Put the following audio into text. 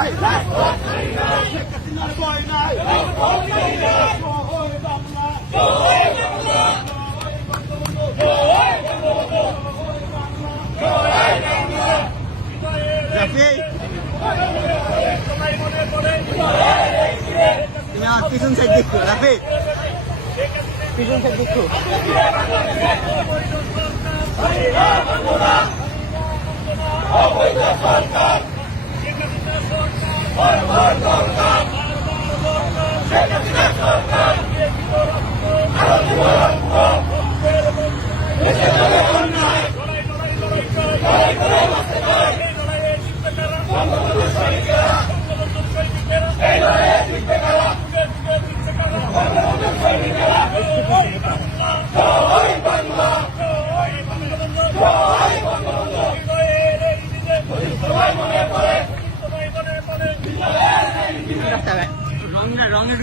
নাই, শেখ হাসিনার ভয় নাই, জয় বাংলা, রাফি তুমি আমার পিছন সাইড দেখো, রাফি পিছন সাইড দেখো। রঙের